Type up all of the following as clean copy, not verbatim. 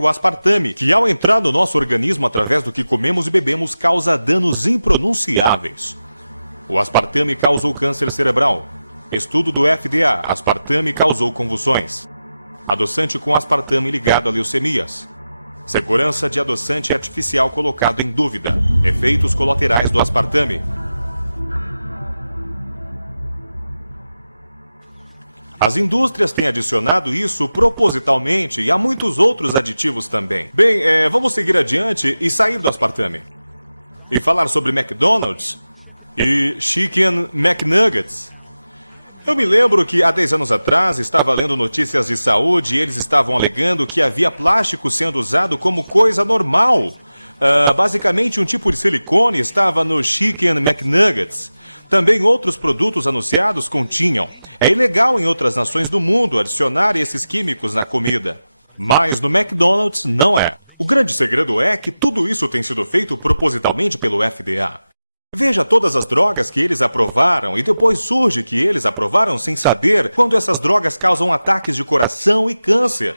O aspartame, que ao entrar no nosso organismo através do que comemos e bebemos, causa danos impronunciáveis. O aspartame causou câncer cerebral. Estudo do FDA, aspartame causou convulsões. Adoçante com aspartame ligado a leucemias. Segurança de adoçante artificial colocado em dúvida. Efeitos colaterais do aspartame. As indústrias têm adicionado isso propositalmente e há muitos outros aditivos também. Bem, vamos seguir adiante e sair do aspartame. E falar sobre McDonald's e Chicken McNuggets. Eu me lembro que há 10 anos atrás estava lendo notícias de saúde e eles estavam alegando que havia plástico sendo usado como coisa normal. Basicamente um tipo de silicone estava no Chicken McNuggets. Também outros produtos anunciados continham. É ilegal em outras nações do mundo adicionar esses químicos na comida. Mas no McDonald's não é. O grande segredo é que tudo isso tem sido feito propositalmente pelo FDA. Veja todas as drogas que eles aprovaram e depois surge que eles aprovaram sem saber quando essas drogas causam ataques de coração e câncer.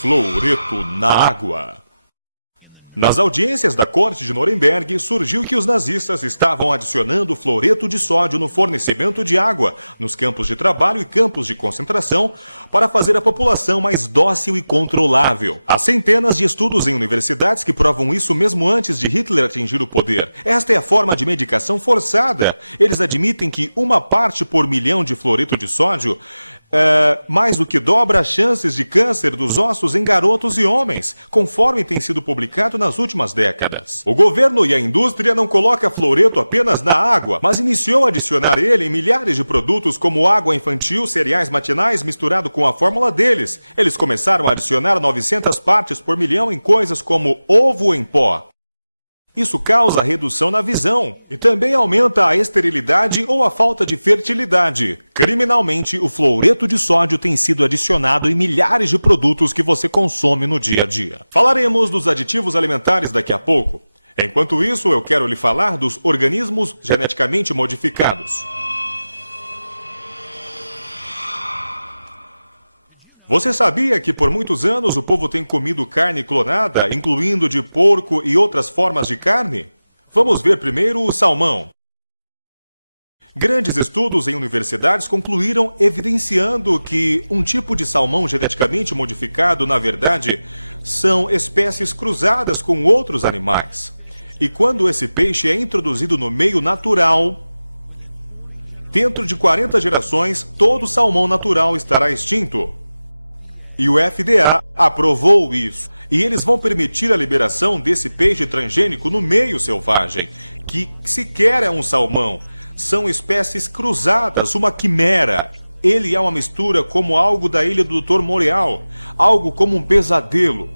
Fluoreto na água. Nas audiências da Corte de Nuremberg, surgiu que os nazistas estavam adicionando fluoreto de sódio no fornecimento de água, nos campos de trabalho e campos de concentração, para fazer a população mais dócil e controlável. Há centenas de estudos em universidades que provam isso mesmo antes de Hitler atingir o poder. Esta é a forma de medicação forçada. Eles admitem que 1 parte por milhão de fluoreto de sódio mais do que dobra as chances de câncer dos ossos em garotos e homens, conforme tem sido publicado nas últimas décadas. O governo e a indústria não colocam fluoreto apenas na água, mas iniciou a adicionar ele em milhares de produtos como água infantil, cereais matinais misturado com a fórmula deles. Eles começaram a adicionar 900 partes por milhão em coisas como ovo em pó. Isso causa redução na visão e também aumenta a esterilidade ou a falta de fertilidade. Criminalmente, o fluoreto de sódio tem sido adicionado em milhares de produtos que você consome no dia a dia. Falaremos dos aditivos alimentares daqui a pouco. Enquanto isso, eu quero lhe falar dos organismos geneticamente modificados. Você sabia que por muitos anos o povo tem comido carne clonada, incluindo de porco e outras formas de carne? Vamos ver primeiro o salmão. Grandes estudos em universidades concluíram evidenciando que um tipo de salmão geneticamente modificado, na verdade, são espécies cruzadas com outros animais. E quando esse peixe é introduzido no meio natural, dentro de 40 gerações, todo salmão natural estará extinto. E o FDA aprovou isso. E eles vão permitir a liberação desse peixe transgênico no meio selvagem, que sequer é um salmão. São espécies cruzadas, uma quimera. Ele é uma mistura como algo da ilha do Dr. Moreau, algo como um pesadelo.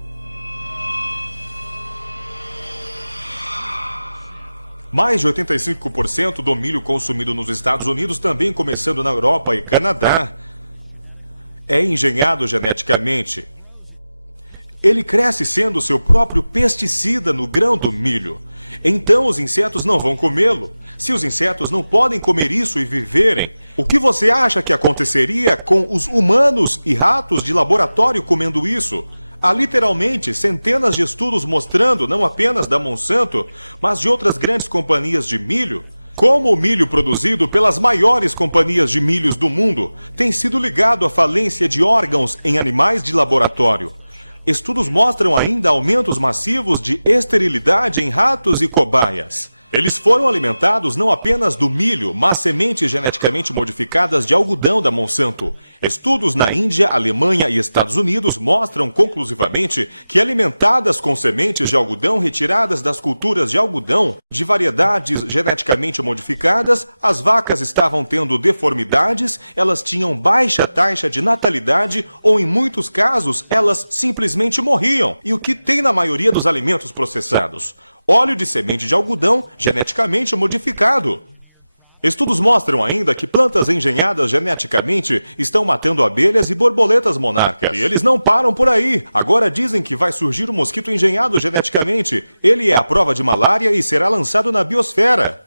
Mais de 85% do milho consumido nos Estados Unidos, também começando na Europa e Canadá, é engenhado geneticamente. Ele cresce sendo seu próprio pesticida no grão do milho. Então os insetos não vão comê-lo. Se os insetos não podem comer isso e viverem, o que você acha que aconteceria com os humanos e ratos de laboratório comendo isso? Há literalmente centenas de estudos mostrando, não apenas da Monsanto, mas de outras grandes companhias de milho, como o milho produzido pelas maiores companhias de milhos do mundo tem sido ligado à falência de órgãos em animais de laboratório. Estudos mostram ainda aumentos massivos de esterilidade em ratos e cobaias. Eles foram alimentados não apenas do milho, mas sementes geneticamente modificadas de algodão da Monsanto. Estudos na Índia, Alemanha e Estados Unidos mostram conclusivamente que alimentadas com sementes de algodão retiradas das culturas de algodão de variedades geneticamente modificadas, as vacas estavam tendo deformidades, elas tinham baixa taxa de natalidade ou, em muitos casos, elas simplesmente morriam. E o que tem na maioria dos alimentos processados? Óleo de semente de algodão geneticamente modificado. Estudos mostram ainda que plantas engenhadas geneticamente estão matando abelhas e borboletas monarcas. E eles não param por aí. Agora dizem que vai surgir um mosquito engenhado geneticamente. Ele é a prova de malária e será lançado na biosfera.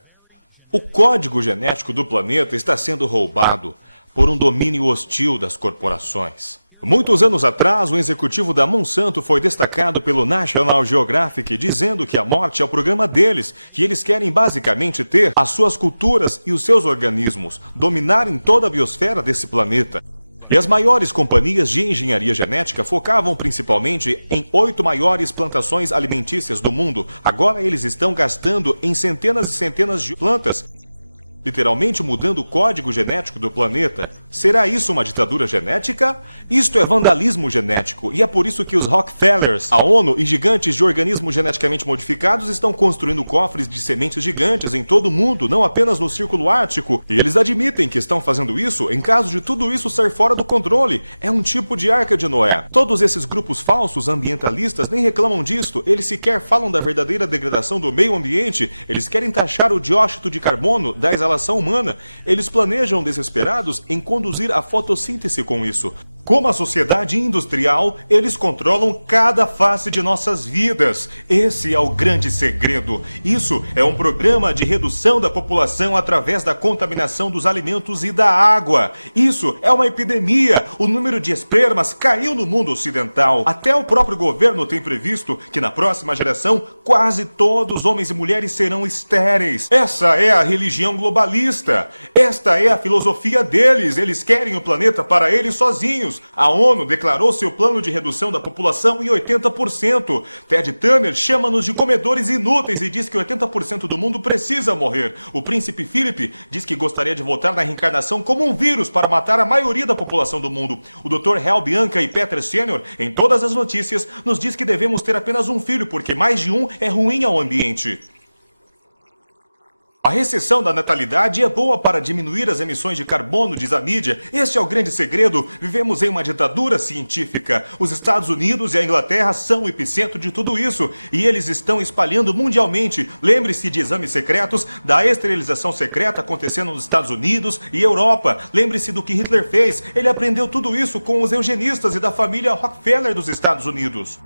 O código genético do planeta está sendo roubado por um domínio hostil das corporações. Muitos anos atrás, um executivo da Monsanto foi destacado pelo National Geographic dizendo que a morte é o programa deles, que eles querem basicamente ter as suas culturas e os seus organismos, dominarem toda a biosfera desse planeta. E as maiores companhias de engenharia genética focavam principalmente em 8 maiores plantações alimentícias do mundo. Agora eles estão gastando em centenas e centenas de plantas, literalmente mudando o código genético do planeta. Será isso uma ditadura genética? Isto é vandalismo genético, e é por isso que os Rockefellers, a ONU e gigantes de organismos geneticamente modificados estão construindo cofres de sementes gigantes em todo o mundo, não apenas no Círculo Ártico. E eles admitem que estão fazendo isso em caso de tudo isso sair fora do controle. É um tipo de Arca de Noé. Todos esses grupos falsos ambientalistas nem reclamam disto, eles sequer falam da verdadeira degradação do meio ambiente, eles querem taxar o dióxido de carbono da exalação humana. Eles planejam desesperados em conduzir a fotossíntese com isso. Como a sociedade industrial, eles controlam cada face de nossas vidas. Esse é o grande segredo. Isso é um programa de redução da população através da contaminação dos alimentos e da água. Isso é uma epidemia. O número de espermas caiu no mundo ocidental. Até o próprio governo tem previsto que na próxima geração, quase todos homens e mulheres serão estéreis. Essa é a religião globalista. Esta é a filosofia deles. Eles querem o planeta para eles sozinhos. A ONU declarou seu plano de redução da população em 80%. Ted Turner chama-nos de comedores inúteis e diz que 80% do mundo precisa morrer. O príncipe Philip diz que gostaria de voltar na reencarnação como um vírus para matar a maioria da população do mundo. O Dr. Hal Bianca e Peter Senior, em todas as notícias, nos diz que devemos ter apenas um filho, porque mais de um é ruim ao ambiente. A recessão da natalidade é boa para diminuir as emissões de carbono, diz a mídia. Este é o grande segredo. Vivemos em uma ditadura científica. Os Estados Unidos e a Inglaterra são o epicentro de tudo isso. E eles estão espalhando mundialmente. Lembre-se de exames secretos, da esterilização secreta acontecendo nos Estados Unidos e Europa. Lembre-se do que Hitler fez. Ele aprendeu tudo isso com os eugenistas e da família Rockefeller dos Estados Unidos.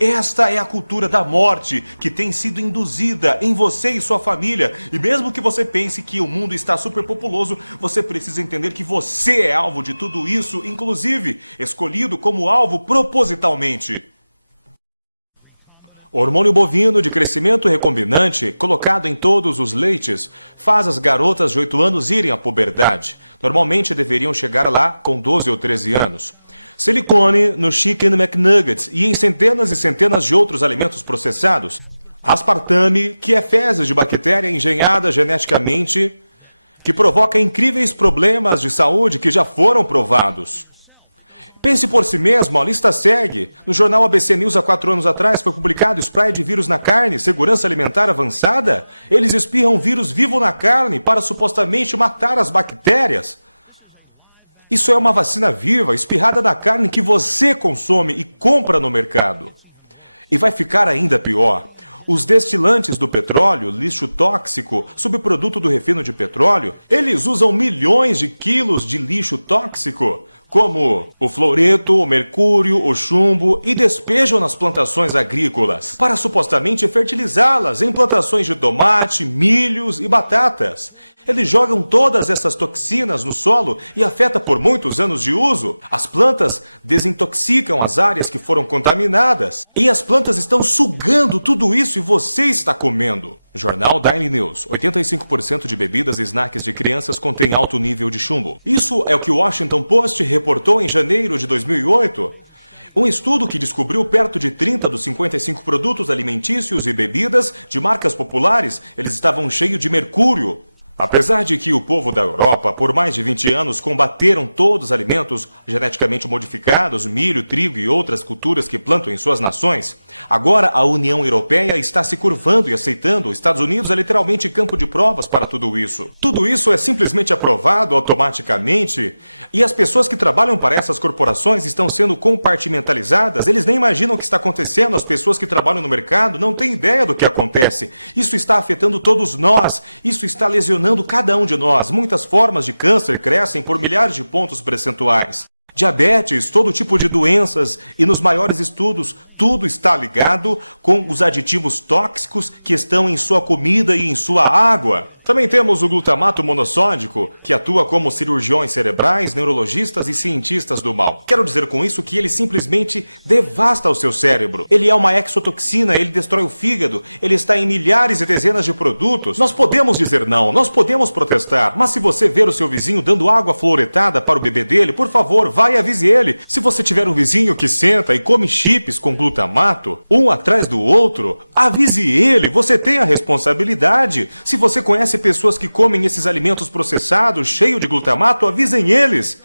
Esta é a cultura da morte que tem sido induzida em você e sua família. E mesmo que você pense que o mundo está superpopuloso, você precisa entender que você é alvo de tudo isso, inclusive escolhido como alvo propositalmente. Hormônio bovino de crescimento recombinante, colocado em todos os leites, faz as garotas de 8 anos irem à puberdade. Normalmente deveriam chegar lá com 12 ou 13 anos. Silicone no Chicken McNuggets e em centenas e centenas de outros alimentos processados. Aspartame, que é fezes de bactéria engenhada geneticamente, que provoca incríveis problemas de saúde que já foram provados. Pense por si mesmo, a lista segue. No jornal ABC News há 4 anos atrás foi publicado spray de vírus na carne, segurança alimentar avançada. Eles espirram vírus vivo na carne para supostamente matar as bactérias. Isso é uma vacina viva, espirrada na carne que você consome e compra no mercado. E vai ficar ainda pior. Os destilantes do petróleo, lixo tóxico, subproduto do refino de petróleo, eles usam milhões de quilos de lixo tóxico, como o fluoreto, o mercúrio, o chumbo, e despejam nas plantações agrícolas, para supostamente fertilizá-las em plantações de tomate, milhos e batatas. Eles jogam todas essas toxinas no solo e afeta por muitos anos de uso. As plantas desintoxicam as áreas que foram contaminadas. E as plantas estão sugando tudo isso e você está comendo. Jornal Daily News. 85% de bebidas e snacks de crianças contêm alto nível de chumbo. Isso é o que o Washington Post reportou em janeiro de 2008. Um estudo que descobriu perto de 30 dos 55 produtos alimentícios e bebidas de marcas populares, eles estavam cheios de mercúrio. Apesar de que o povo da Europa, por mais de 20 anos, combateram todos os alimentos geneticamente modificados, milho, trigo e outras culturas que plantam em suas nações, agora a União Europeia está se curvando e aceitando. Os Estados Unidos é literalmente campo de provas para tudo isso. Tudo isso é simplesmente aprovado automaticamente e as pessoas que trabalham para essas corporações estão sendo compartimentalizadas. Eles nem imaginam o que está acontecendo. As pessoas que trabalham no mercado não têm ideia do que acontece. Isso está afetando todos nós. Isso está lesionando cada um de nós. Muitas formas de câncer crescem por milhares de pontos percentuais. Diabetes, todo tipo de doenças e nos maiores estudos, tudo está ligado com os aditivos tóxicos que estão em sua comida e em sua água. Também temos o glutamato monossódico, que atua como cirurgiões cerebrais, neurologistas e cientistas do mal. Quero dizer com isso que ele simplesmente devasta o seu cérebro. Ele é uma exotoxina, ele destrói o fígado, ele está em milhares e dezenas de produtos. Nós podemos dizer não, nós podemos protestar, mas se você ver o seu vizinho dando água fluoretada para o bebê dele, por favor, vai e avise ele. Se você tiver um vizinho que senta e come chips com glutamato, um atrás do outro, avise ele, você tem a responsabilidade. Se você conhece pessoas que comem esses alimentos processados, cheios de glutamato, avisem eles.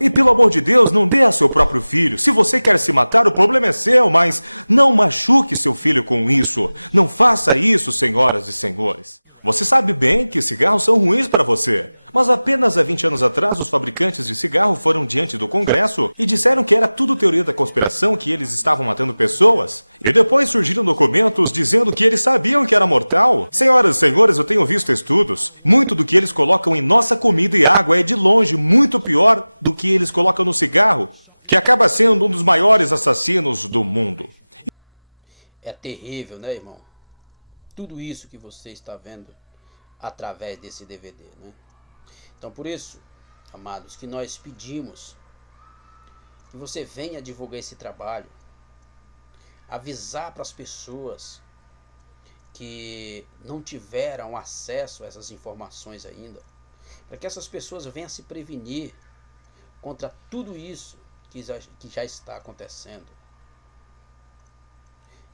E pelo amor de Deus, não dê a seu próprio filho. Se você quer se matar, o problema é seu, mas não machuque seu filho com isso. Não faça isso, senhoras e senhores. Você sabe bem que cigarros são ruins para você. Mas apenas há 20 anos atrás, os fabricantes de cigarro foram diante do Congresso e disseram que era tudo teoria da conspiração, que eles estavam matando pessoas. E depois surgiram documentos dizendo que eles sabiam que era mortal. Senhoras e senhores, eu tenho visto estudos. Muito do que eles colocam em nossa comida e água é de longe muito pior do que eles colocam no cigarro, que acaba sendo um dos maiores assassinos do mundo. É terrível, né, irmão? Tudo isso que você está vendo através desse DVD, né? Então, por isso, amados, que nós pedimos que você venha divulgar esse trabalho, avisar para as pessoas que não tiveram acesso a essas informações ainda, para que essas pessoas venham se prevenir contra tudo isso que já está acontecendo.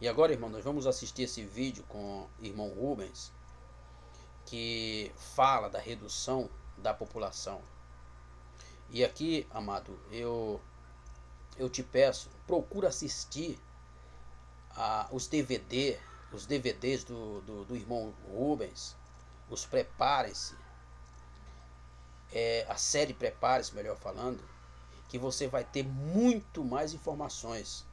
E agora, irmão, nós vamos assistir esse vídeo com o irmão Rubens, que fala da redução da população. E aqui, amado, eu te peço, procura assistir os DVDs do irmão Rubens, os Prepare-se, a série Prepare-se, melhor falando, que você vai ter muito mais informações.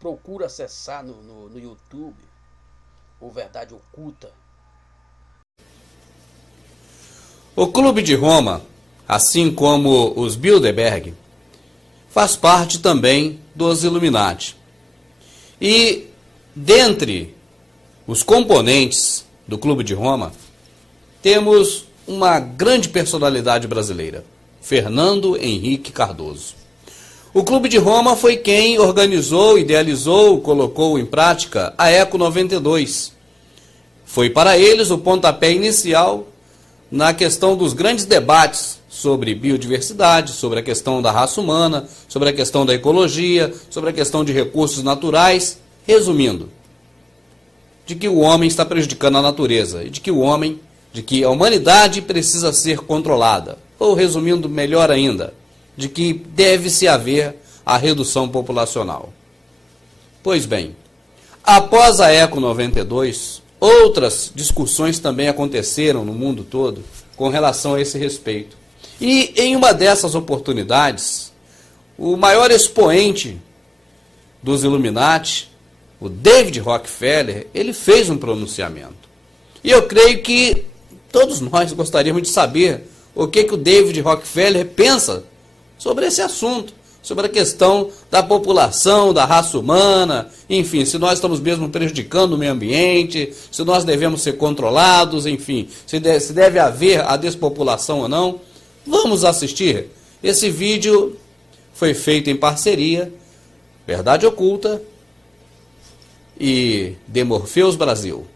Procura acessar no YouTube o Verdade Oculta. O Clube de Roma, assim como os Bilderberg, faz parte também dos Illuminati. E dentre os componentes do Clube de Roma, temos uma grande personalidade brasileira, Fernando Henrique Cardoso. O Clube de Roma foi quem organizou, idealizou, colocou em prática a Eco 92. Foi para eles o pontapé inicial na questão dos grandes debates sobre biodiversidade, sobre a questão da raça humana, sobre a questão da ecologia, sobre a questão de recursos naturais. Resumindo, de que o homem está prejudicando a natureza e de que a humanidade precisa ser controlada. Ou resumindo melhor ainda, de que deve-se haver a redução populacional. Pois bem, após a Eco 92, outras discussões também aconteceram no mundo todo com relação a esse respeito. E em uma dessas oportunidades, o maior expoente dos Illuminati, o David Rockefeller, ele fez um pronunciamento. E eu creio que todos nós gostaríamos de saber o que o David Rockefeller pensa sobre esse assunto, sobre a questão da população, da raça humana, enfim, se nós estamos mesmo prejudicando o meio ambiente, se nós devemos ser controlados, enfim, se deve haver a despopulação ou não. Vamos assistir. Esse vídeo foi feito em parceria Verdade Oculta e Demorpheus Brasil.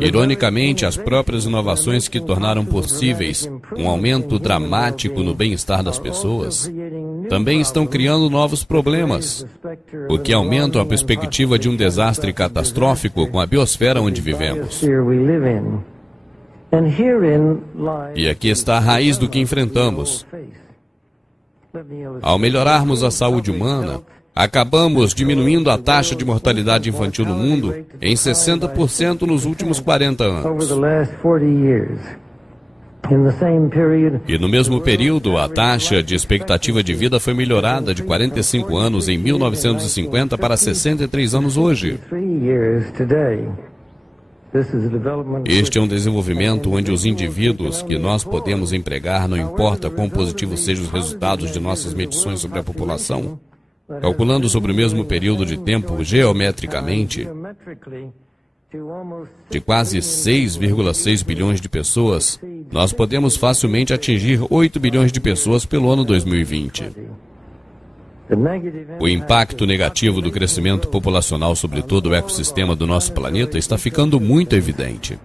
Ironicamente, as próprias inovações que tornaram possíveis um aumento dramático no bem-estar das pessoas também estão criando novos problemas, o que aumenta a perspectiva de um desastre catastrófico com a biosfera onde vivemos. E aqui está a raiz do que enfrentamos. Ao melhorarmos a saúde humana, acabamos diminuindo a taxa de mortalidade infantil no mundo em 60% nos últimos 40 anos. E no mesmo período, a taxa de expectativa de vida foi melhorada de 45 anos em 1950 para 63 anos hoje. Este é um desenvolvimento onde os indivíduos que nós podemos empregar, não importa quão positivos sejam os resultados de nossas medições sobre a população, Calculando sobre o mesmo período de tempo geometricamente, de quase 6,6 bilhões de pessoas, nós podemos facilmente atingir 8 bilhões de pessoas pelo ano 2020. O impacto negativo do crescimento populacional sobre todo o ecossistema do nosso planeta está ficando muito evidente.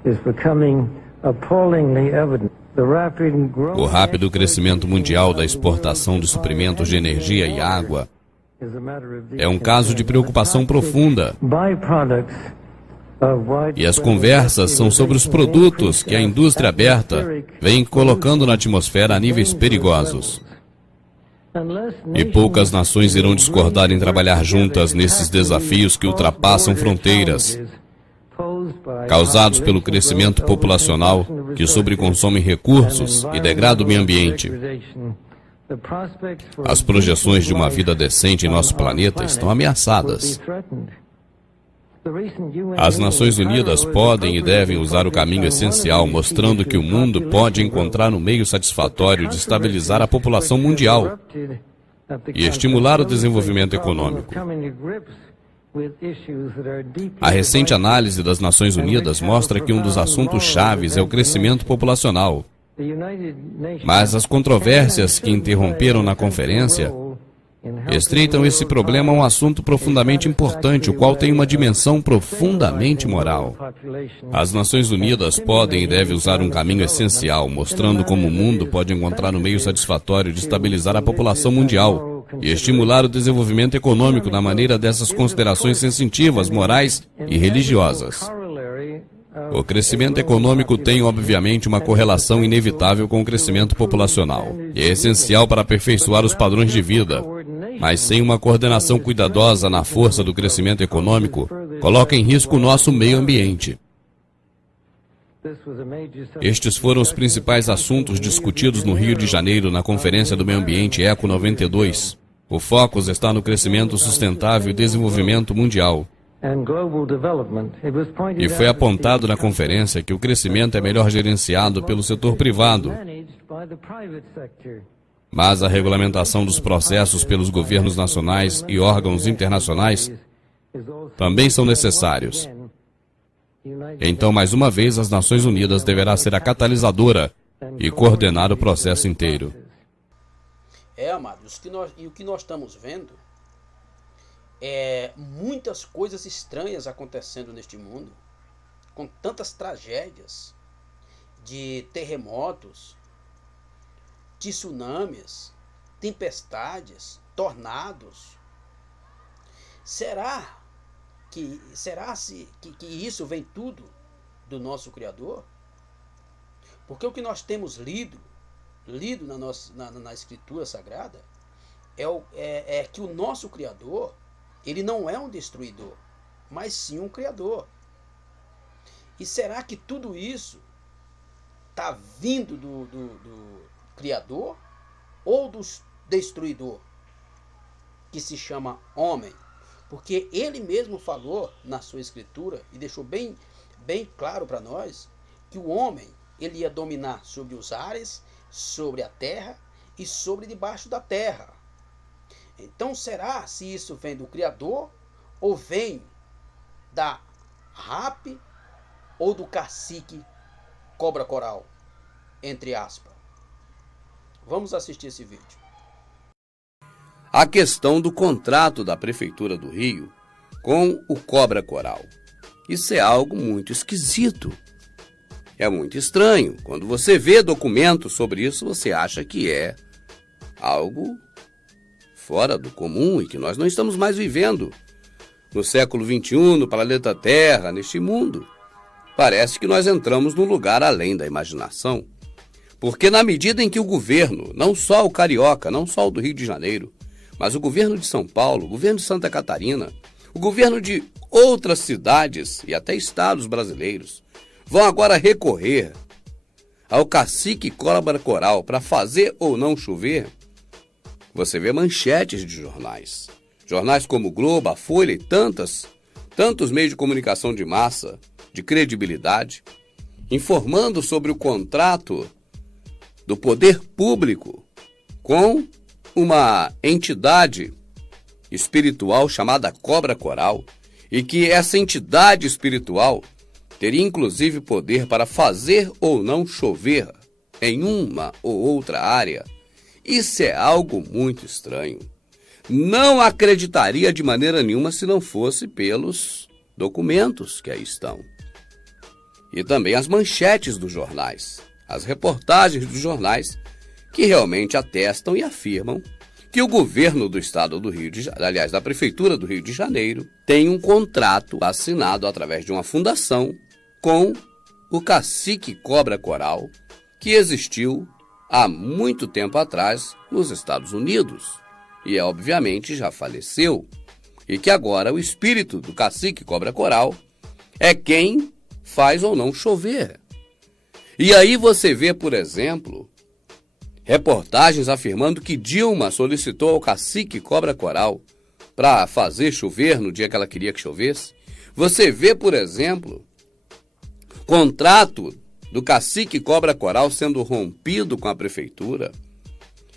O rápido crescimento mundial da exportação de suprimentos de energia e água é um caso de preocupação profunda. E as conversas são sobre os produtos que a indústria aberta vem colocando na atmosfera a níveis perigosos. E poucas nações irão discordar em trabalhar juntas nesses desafios que ultrapassam fronteiras, causados pelo crescimento populacional que sobreconsome recursos e degrada o meio ambiente. As projeções de uma vida decente em nosso planeta estão ameaçadas. As Nações Unidas podem e devem usar o caminho essencial, mostrando que o mundo pode encontrar um meio satisfatório de estabilizar a população mundial e estimular o desenvolvimento econômico. A recente análise das Nações Unidas mostra que um dos assuntos chaves é o crescimento populacional. Mas as controvérsias que interromperam na conferência estreitam esse problema a um assunto profundamente importante, o qual tem uma dimensão profundamente moral. As Nações Unidas podem e devem usar um caminho essencial, mostrando como o mundo pode encontrar um meio satisfatório de estabilizar a população mundial e estimular o desenvolvimento econômico na maneira dessas considerações sensitivas, morais e religiosas. O crescimento econômico tem, obviamente, uma correlação inevitável com o crescimento populacional e é essencial para aperfeiçoar os padrões de vida. Mas sem uma coordenação cuidadosa na força do crescimento econômico, coloca em risco o nosso meio ambiente. Estes foram os principais assuntos discutidos no Rio de Janeiro na Conferência do Meio Ambiente ECO 92. O foco está no crescimento sustentável e desenvolvimento mundial. E foi apontado na conferência que o crescimento é melhor gerenciado pelo setor privado. Mas a regulamentação dos processos pelos governos nacionais e órgãos internacionais também são necessários. Então, mais uma vez, as Nações Unidas deverá ser a catalisadora e coordenar o processo inteiro. Amados, o que nós estamos vendo é muitas coisas estranhas acontecendo neste mundo, com tantas tragédias de terremotos, de tsunamis, tempestades, tornados. Será que isso vem tudo do nosso Criador? Porque o que nós temos lido na Escritura Sagrada é que o nosso Criador, ele não é um destruidor, mas sim um Criador. E será que tudo isso está vindo do Criador ou do destruidor, que se chama homem? Porque ele mesmo falou na sua escritura e deixou bem claro para nós que o homem, ele ia dominar sobre os ares, sobre a terra e sobre debaixo da terra. Então será se isso vem do Criador ou vem da rape ou do cacique cobra coral, entre aspas? Vamos assistir esse vídeo. A questão do contrato da Prefeitura do Rio com o cobra coral. Isso é algo muito esquisito. É muito estranho. Quando você vê documentos sobre isso, você acha que é algo fora do comum e que nós não estamos mais vivendo no século XXI, no planeta Terra, neste mundo. Parece que nós entramos num lugar além da imaginação. Porque na medida em que o governo, não só o carioca, não só o do Rio de Janeiro, mas o governo de São Paulo, o governo de Santa Catarina, o governo de outras cidades e até estados brasileiros vão agora recorrer ao cacique cobra coral para fazer ou não chover, você vê manchetes de jornais. Jornais como o Globo, a Folha e tantos meios de comunicação de massa, de credibilidade, informando sobre o contrato do poder público com uma entidade espiritual chamada cobra coral e que essa entidade espiritual teria inclusive poder para fazer ou não chover em uma ou outra área. Isso é algo muito estranho. Não acreditaria de maneira nenhuma se não fosse pelos documentos que aí estão. E também as manchetes dos jornais, as reportagens dos jornais, que realmente atestam e afirmam que o governo do estado do Rio de Janeiro, aliás, da prefeitura do Rio de Janeiro, tem um contrato assinado através de uma fundação com o cacique Cobra Coral, que existiu há muito tempo atrás nos Estados Unidos e, obviamente, já faleceu, e que agora o espírito do cacique Cobra Coral é quem faz ou não chover. E aí você vê, por exemplo, reportagens afirmando que Dilma solicitou ao cacique Cobra Coral para fazer chover no dia que ela queria que chovesse. Você vê, por exemplo, contrato do cacique Cobra Coral sendo rompido com a prefeitura.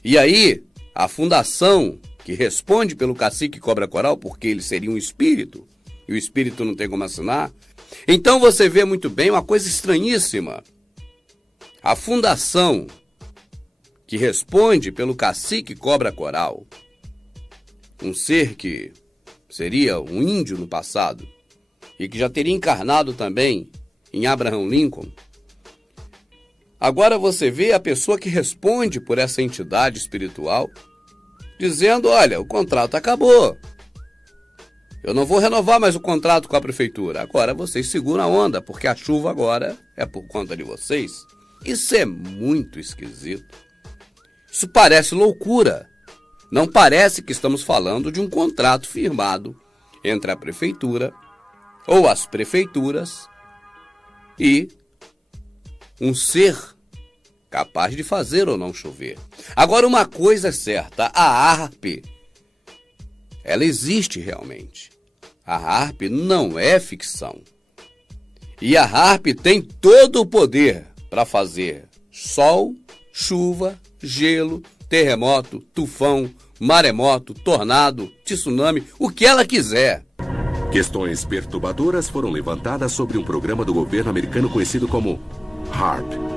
E aí, a fundação que responde pelo cacique Cobra Coral, porque ele seria um espírito, e o espírito não tem como assinar. Então você vê muito bem uma coisa estranhíssima. A fundação que responde pelo cacique Cobra Coral, um ser que seria um índio no passado e que já teria encarnado também em Abraham Lincoln. Agora você vê a pessoa que responde por essa entidade espiritual dizendo, olha, o contrato acabou. Eu não vou renovar mais o contrato com a prefeitura. Agora vocês seguram a onda, porque a chuva agora é por conta de vocês. Isso é muito esquisito. Isso parece loucura. Não parece que estamos falando de um contrato firmado entre a prefeitura ou as prefeituras e um ser capaz de fazer ou não chover. Agora, uma coisa é certa, a harpe, ela existe realmente. A harpe não é ficção. E a harpe tem todo o poder para fazer sol, chuva, gelo, terremoto, tufão, maremoto, tornado, tsunami, o que ela quiser. Questões perturbadoras foram levantadas sobre um programa do governo americano conhecido como HAARP.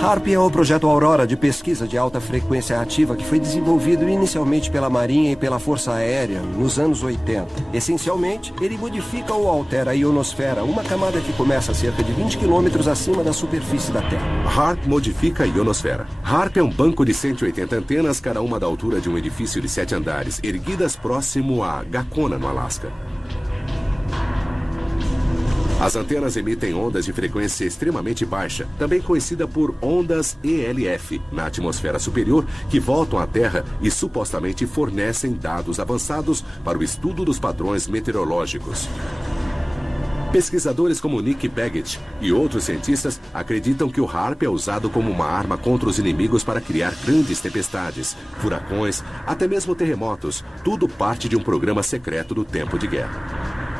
HAARP é o projeto Aurora de pesquisa de alta frequência ativa que foi desenvolvido inicialmente pela Marinha e pela Força Aérea nos anos 80. Essencialmente, ele modifica ou altera a ionosfera, uma camada que começa a cerca de 20 quilômetros acima da superfície da Terra. HAARP modifica a ionosfera. HAARP é um banco de 180 antenas, cada uma da altura de um edifício de 7 andares, erguidas próximo a Gacona, no Alasca. As antenas emitem ondas de frequência extremamente baixa, também conhecida por ondas ELF, na atmosfera superior, que voltam à Terra e supostamente fornecem dados avançados para o estudo dos padrões meteorológicos. Pesquisadores como Nick Baggett e outros cientistas acreditam que o HAARP é usado como uma arma contra os inimigos para criar grandes tempestades, furacões, até mesmo terremotos, tudo parte de um programa secreto do tempo de guerra.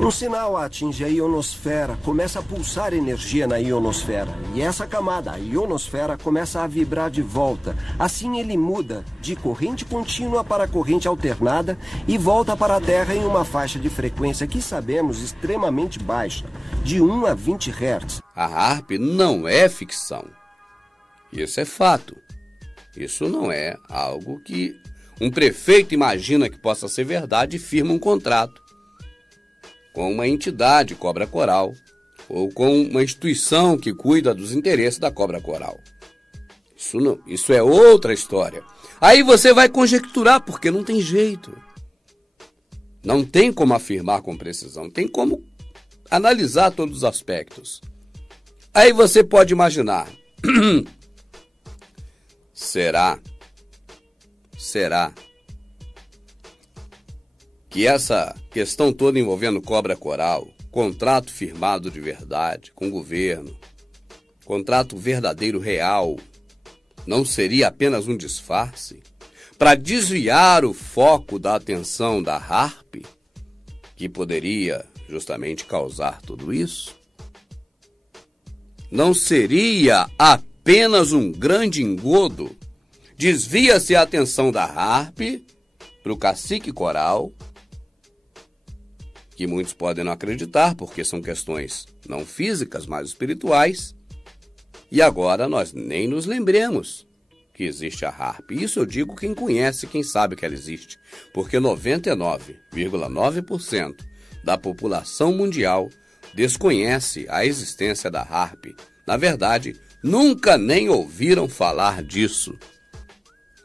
Um sinal atinge a ionosfera, começa a pulsar energia na ionosfera. E essa camada, a ionosfera, começa a vibrar de volta. Assim ele muda de corrente contínua para corrente alternada e volta para a Terra em uma faixa de frequência que sabemos extremamente baixa, de 1 a 20 Hz. A HAARP não é ficção. Isso é fato. Isso não é algo que um prefeito imagina que possa ser verdade e firma um contrato com uma entidade Cobra Coral ou com uma instituição que cuida dos interesses da Cobra Coral. Isso não, isso é outra história. Aí você vai conjecturar, porque não tem jeito. Não tem como afirmar com precisão, tem como analisar todos os aspectos. Aí você pode imaginar, será que essa questão toda envolvendo Cobra Coral, contrato firmado de verdade com o governo, contrato verdadeiro real, não seria apenas um disfarce para desviar o foco da atenção da HAARP, que poderia justamente causar tudo isso? Não seria apenas um grande engodo desvia-se a atenção da Harp para o cacique coral, que muitos podem não acreditar, porque são questões não físicas, mas espirituais, e agora nós nem nos lembremos que existe a Harp. Isso eu digo quem conhece, quem sabe que ela existe, porque 99,9% da população mundial desconhece a existência da Harp. Na verdade, nunca nem ouviram falar disso.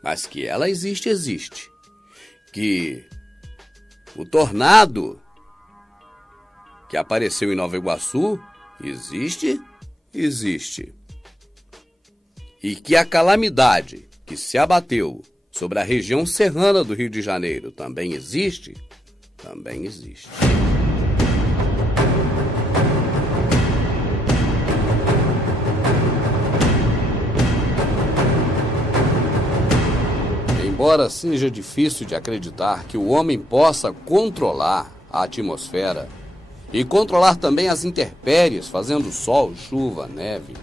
Mas que ela existe, existe. Que o tornado que apareceu em Nova Iguaçu existe, existe. E que a calamidade que se abateu sobre a região serrana do Rio de Janeiro também existe, também existe. Embora seja difícil de acreditar que o homem possa controlar a atmosfera e controlar também as intempéries, fazendo sol, chuva, neve,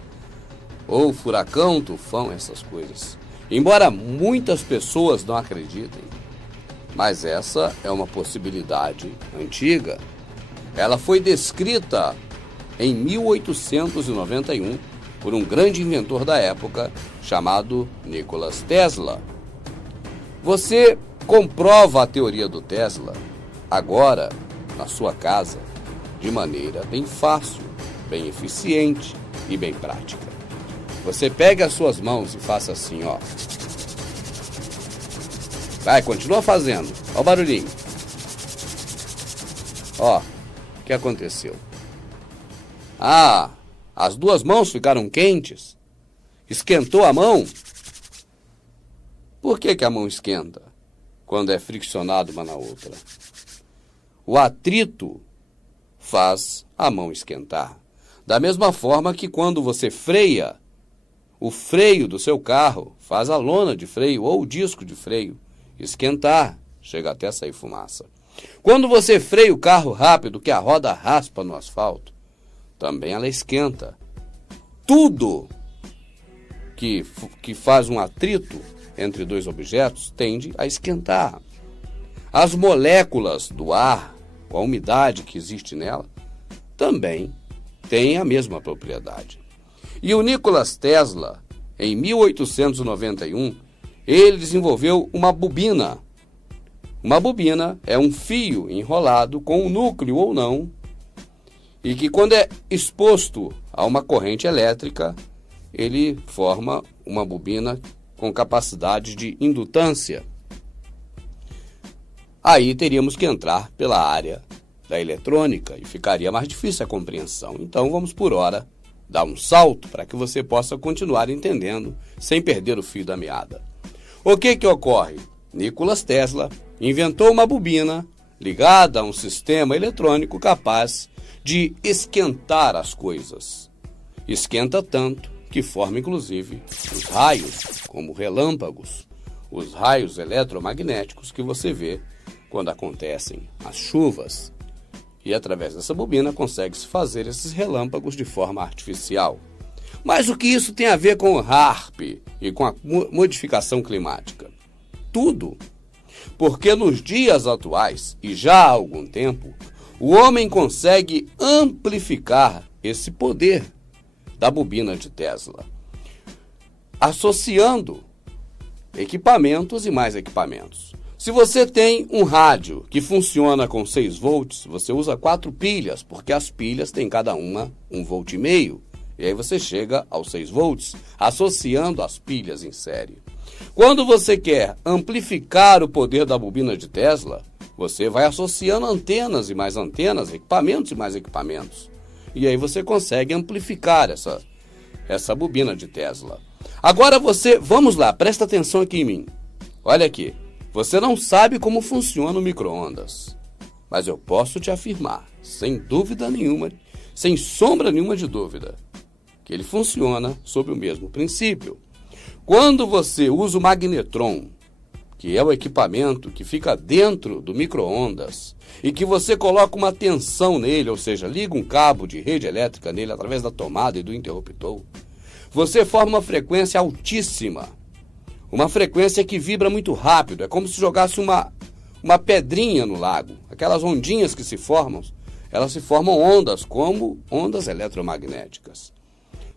ou furacão, tufão, essas coisas. Embora muitas pessoas não acreditem, mas essa é uma possibilidade antiga. Ela foi descrita em 1891 por um grande inventor da época chamado Nikola Tesla. Você comprova a teoria do Tesla agora na sua casa de maneira bem fácil, bem eficiente e bem prática. Você pega as suas mãos e faça assim, ó. Vai, continua fazendo. Ó o barulhinho. Ó, o que aconteceu? Ah, as duas mãos ficaram quentes. Esquentou a mão. Por que a mão esquenta quando é friccionado uma na outra? O atrito faz a mão esquentar. Da mesma forma que quando você freia, o freio do seu carro faz a lona de freio ou o disco de freio esquentar, chega até sair fumaça. Quando você freia o carro rápido, que a roda raspa no asfalto, também ela esquenta. Tudo que faz um atrito entre dois objetos tende a esquentar. As moléculas do ar, com a umidade que existe nela, também têm a mesma propriedade. E o Nikola Tesla, em 1891, ele desenvolveu uma bobina. Uma bobina é um fio enrolado com um núcleo ou não, e que quando é exposto a uma corrente elétrica, ele forma uma bobina com capacidade de indutância. Aí teríamos que entrar pela área da eletrônica e ficaria mais difícil a compreensão. Então vamos por hora dar um salto para que você possa continuar entendendo sem perder o fio da meada. O que ocorre? Nikola Tesla inventou uma bobina ligada a um sistema eletrônico capaz de esquentar as coisas. Esquenta tanto que forma inclusive os raios, como relâmpagos, os raios eletromagnéticos que você vê quando acontecem as chuvas. E através dessa bobina consegue-se fazer esses relâmpagos de forma artificial. Mas o que isso tem a ver com o HAARP e com a modificação climática? Tudo. Porque nos dias atuais, e já há algum tempo, o homem consegue amplificar esse poder da bobina de Tesla, associando equipamentos e mais equipamentos. Se você tem um rádio que funciona com 6 volts, você usa 4 pilhas, porque as pilhas têm cada uma 1,5 volt. E aí você chega aos 6 volts, associando as pilhas em série. Quando você quer amplificar o poder da bobina de Tesla, você vai associando antenas e mais antenas, equipamentos e mais equipamentos. E aí você consegue amplificar essa bobina de Tesla. Agora vamos lá, presta atenção aqui em mim. Olha aqui. Você não sabe como funciona o micro-ondas, mas eu posso te afirmar, sem dúvida nenhuma, sem sombra nenhuma de dúvida, que ele funciona sob o mesmo princípio. Quando você usa o magnetron, que é o equipamento que fica dentro do micro-ondas, e que você coloca uma tensão nele, ou seja, liga um cabo de rede elétrica nele através da tomada e do interruptor, você forma uma frequência altíssima. Uma frequência que vibra muito rápido, é como se jogasse uma pedrinha no lago. Aquelas ondinhas que se formam, elas se formam ondas, como ondas eletromagnéticas.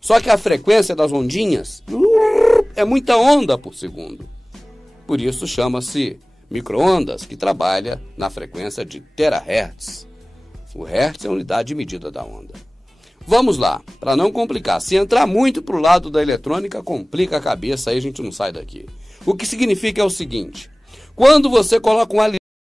Só que a frequência das ondinhas é muita onda por segundo. Por isso chama-se micro-ondas, que trabalha na frequência de terahertz. O hertz é a unidade de medida da onda. Vamos lá, para não complicar. Se entrar muito para o lado da eletrônica, complica a cabeça, aí a gente não sai daqui. O que significa é o seguinte: quando você coloca um